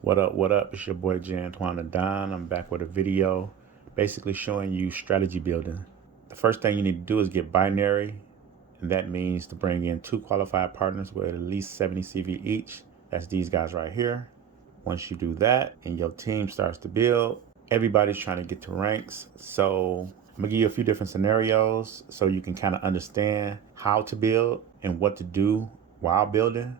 What up, what up? It's your boy Jantoin. I'm back with a video basically showing you strategy building. The first thing you need to do is get binary, and that means to bring in 2 qualified partners with at least 70 CV each. That's these guys right here. Once you do that and your team starts to build, everybody's trying to get to ranks. So I'm gonna give you a few different scenarios so you can kind of understand how to build and what to do while building.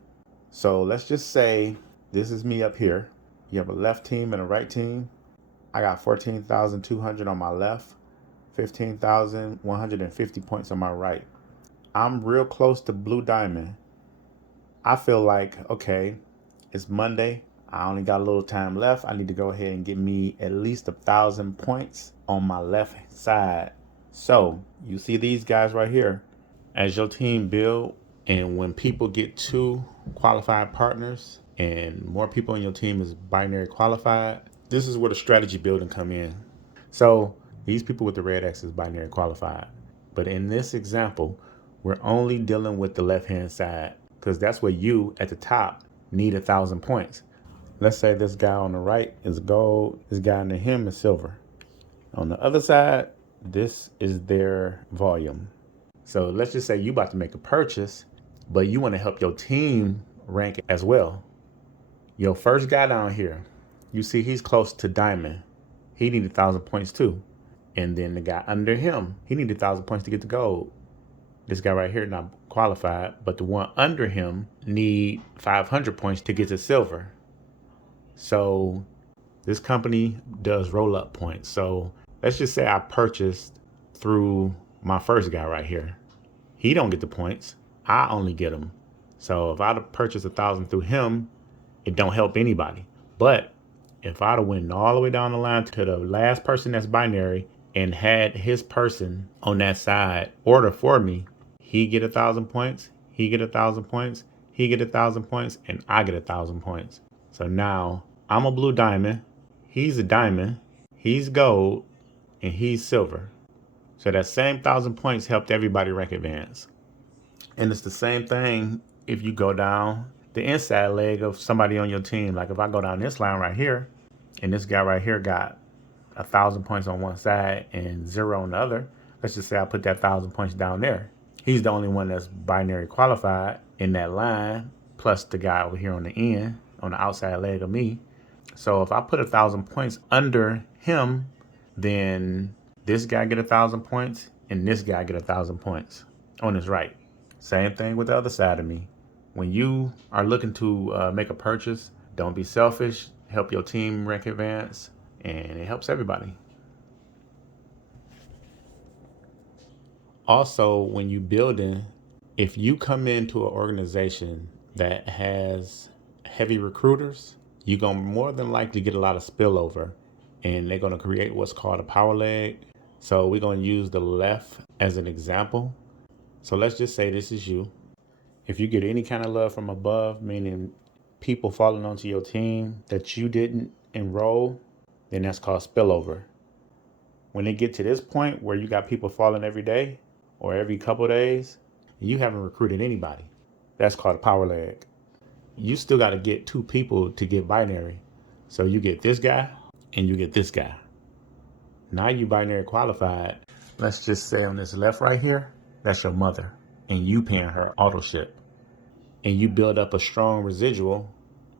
So let's just say this is me up here. You have a left team and a right team. I got 14,200 on my left, 15,150 points on my right. I'm real close to blue diamond. I feel like, okay, it's Monday. I only got a little time left. I need to go ahead and get me at least 1,000 points on my left side. So you see these guys right here. As your team build, and when people get 2 qualified partners and more people in your team is binary qualified, this is where the strategy building come in. So these people with the red X is binary qualified. But in this example, we're only dealing with the left-hand side because that's where you at the top need 1,000 points. Let's say this guy on the right is gold, this guy under him is silver. On the other side, this is their volume. So let's just say you about to make a purchase, but you want to help your team rank as well. Your first guy down here, you see he's close to diamond. He needed 1,000 points too. And then the guy under him, he needed 1,000 points to get to gold. This guy right here not qualified, but the one under him need 500 points to get to silver. So this company does roll up points. So let's just say I purchased through my first guy right here. He don't get the points. I only get them. So if I'd have purchased 1,000 through him, it don't help anybody. But if I'd have went all the way down the line to the last person that's binary and had his person on that side order for me, he get 1,000 points, he get 1,000 points, he get 1,000 points, and I get 1,000 points. So now I'm a blue diamond, he's a diamond, he's gold, and he's silver. So that same 1,000 points helped everybody rank advance. And it's the same thing if you go down the inside leg of somebody on your team. Like if I go down this line right here, and this guy right here got 1,000 points on one side and 0 on the other, let's just say I put that 1,000 points down there. He's the only one that's binary qualified in that line, plus the guy over here on the end, on the outside leg of me. So if I put 1,000 points under him, then this guy get 1,000 points and this guy get 1,000 points on his right. Same thing with the other side of me. When you are looking to make a purchase, don't be selfish. Help your team rank advance, and it helps everybody. Also, when you building, if you come into an organization that has heavy recruiters, you're going to more than likely get a lot of spillover, and they're going to create what's called a power leg. So we're going to use the left as an example. So let's just say this is you. If you get any kind of love from above, meaning people falling onto your team that you didn't enroll, then that's called spillover. When they get to this point where you got people falling every day or every couple of days, you haven't recruited anybody, that's called a power leg. You still got to get 2 people to get binary. So you get this guy and you get this guy. Now you binary qualified. Let's just say on this left right here, that's your mother, and you paying her auto ship. And you build up a strong residual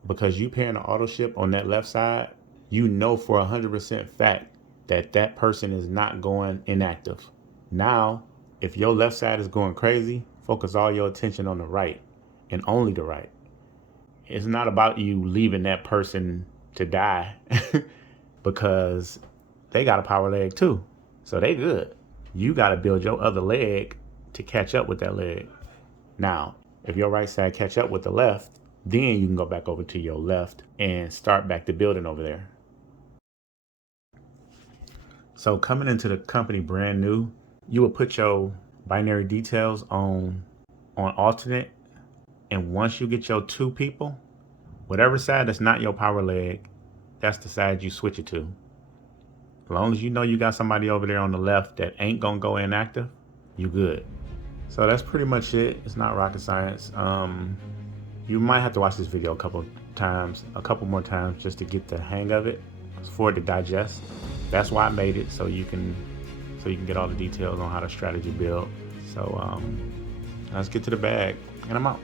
because you paying the auto ship on that left side. You know for 100% fact that that person is not going inactive. Now, if your left side is going crazy, focus all your attention on the right and only the right. It's not about you leaving that person to die because they got a power leg too. So they good. You got to build your other leg to catch up with that leg. Now, if your right side catch up with the left, then you can go back over to your left and start back the building over there. So coming into the company brand new, you will put your binary details on alternate. And once you get your 2 people, whatever side that's not your power leg, that's the side you switch it to. As long as you know you got somebody over there on the left that ain't gonna go inactive, you good. So that's pretty much it. It's not rocket science. You might have to watch this video a couple times, a couple more times, just to get the hang of it, for it to digest. That's why I made it, so you can get all the details on how to strategy build. So let's get to the bag, and I'm out.